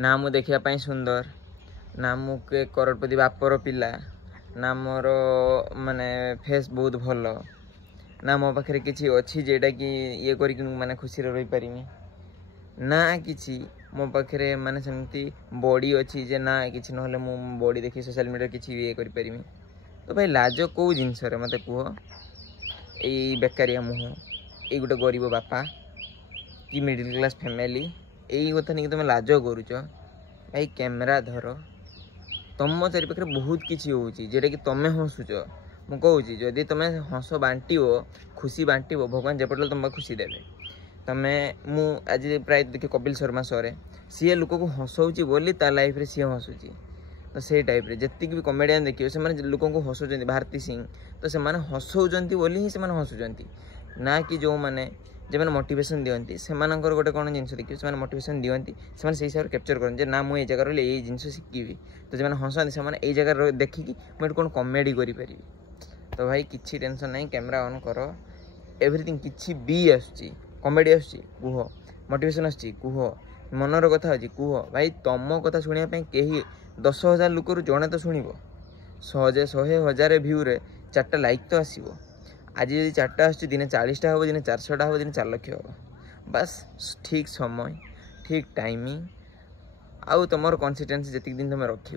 ना मु देखा सुंदर ना मु के करोड़पति बापर पिला ना मोर माने फेस बहुत भल ना मो पाखे किसी अच्छी जेटा कि ये कर माने खुशी रही पारिमी ना किसी मो पाखे माने सेमती बॉडी अच्छी जे ना किसी ना मु बॉडी देखी सोशल मीडिया किसी ये कर पारिमी। तो भाई लाज कौ जिनस मत कह यही बेकारिया मुह ये गोटे गरीब बापा कि मिडिल क्लास फैमिली यही कथा नहीं तुम लाज करुच भाई कैमेरा धर तुम चारिपाखे बहुत किसी होटा कि तुम हसुच मु कहूँ जदि तुम हस बांट खुशी बांट भगवान जेपटे तुम खुशी देवे तुम्हें मु आज प्राय देखे कपिल शर्मा शोरे सी लोक को हसौची बोली ता लाइफ रे सी हसुची। तो से टाइप रे जति भी कमेडियन देखिए से लोक को हसौं भारती सिंह तो से हसौंती बोली ही से हसुंट ना कि जो मैंने जो मोटिवेशन दिखती से गोटे कौन जिन देखिए से मोटिवेशन दिखती से हिसाब से कैप्चर करते ना मुझे जगह रही यही जिन शिखी तो जो हसती से जगह देखिकी मुझे कौन कमेडी करी। तो भाई किसी टेंशन नहीं कैमेरा ऑन कर एवरीथिंग किसी भी आसुची कमेडी आसुची कुह मोटिवेशन आसुची कुह मनर कथा अच्छी कुह भाई तुम कथा शुणापी कहीं 10,000 लोक जड़े तो शुणव 100,000 भ्यू रे 4टा लाइक तो आसो आज जब 4टा आस दिन 40टा हम दिन 400टा हम दिन 4 लाख हम बस ठीक समय ठीक टाइमिंग आउ तुम कन्सिस्टेंसी जी दिन तुम रख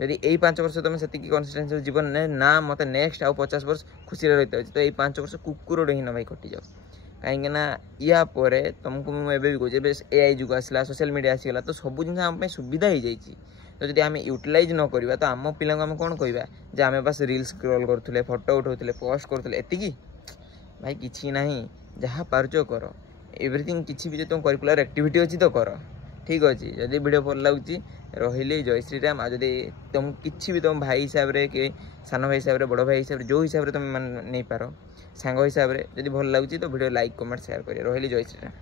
जदि यही 5 वर्ष तुम से कन्सिस्टेंसी जीवन ना मत नेक्स्ट आउ 50 वर्ष खुशी रही तो यही 5 वर्ष कुकुर ही ना भाई कटि जाओ कहीं या पर तुमको मुझे भी कहूँ AI जुग आसला सोशल मीडिया आसीगला तो सब जिन आम सुविधा हो जाए तो जब आम यूटिलाइज न करवा तो आम पिला आम कौन कहवा आम बस रील्स स्क्रॉल करुले फोटो उठाते पोस्ट करुले एति भाई किसी ना जहाँ पार्च कर एवरीथिंग किसी भी जो तुम करिकुलर एक्टिविटी अच्छी तो कर ठीक अच्छे जदि वीडियो भल लगुच रही जय श्रीराम आ तुम किसी भी तुम भाई हिसाब से कि सान भाई हिसाब से बड़ भाई हिसाब से जो हिसाब से तुम नहीं पार सांग हिसाब से जब भल लगुच तो वीडियो लाइक कमेंट शेयर कर रही जय श्रीराम।